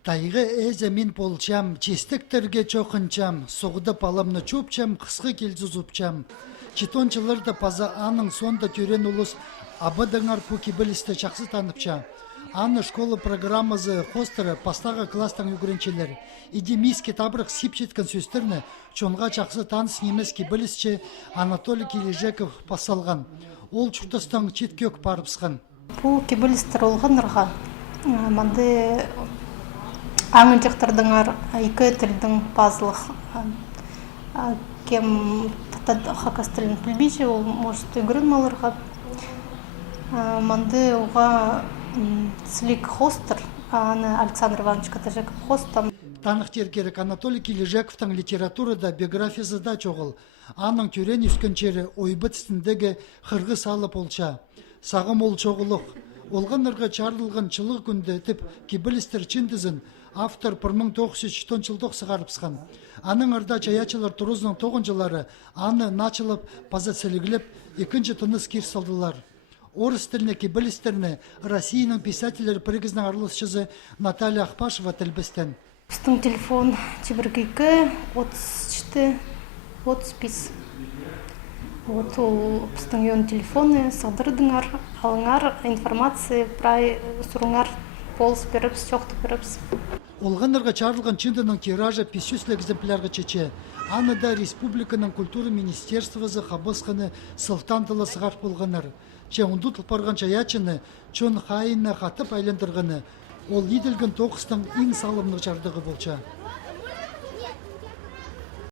Тайғы әзі мен болчам, честіктерге чоқынчам, соғды паламны чөпчам, қысқы келзі зұпчам. Читончыларды паза аның сонда түрен ұлыс абыдыңар пөкі білісті жақсы таныпча. Аны школы программазы хостыры пастағы кластан үгірінчелер. Иди миске табырық сипчеткін сөстерні, чонға жақсы таныс немеске білісче Анатолий Кележеков пасалған. Ол чүртістің четкек парыпсқан. Бұл кебілістер олғанырға, манды аңын жақтырдыңар екі тілдің пазлық. Кем хакас тілін білбейші, ол может үгірін малырға. Манды оға слик хостер, аны Александр Иванович Катажеков хостам. Танық керек Анатолий Кележековтың литературада биографиясы да чоғыл. Аның түрен үскенчері ойбыт үстіндегі қырғы салып олча. Сағым ол чоғылық. Олғанырға чарлылған чылық күнді тіп кебілістер чындызын автор 1904 жылдық сығарыпсқан. Аның арда чаячылар тұрызның 9 жылары аны начылып, паза сілігіліп, екінші тыныс кер салдылар. Орыс тіліне кебілістеріне Россияның писателері пригізінің арлысшызы Наталья Ахпашева тілбістен. Біздің телефон 22 34 35. Вот ол біздің ең телефоны сағдырдыңар, алыңар информация, прай сұрыңар, полыс беріпс, жоқты беріпс. Олғанырға чарылған чындының тиражы 500 экземплярға чече. Аны да Республиканың культура министерствозы қабысқаны сылтандылы сығар болғаныр. Че ұнды тұлпарған чаячыны чон хайына қатып айландырғаны. Ол иделген тоқыстың ең салымны жардығы болча.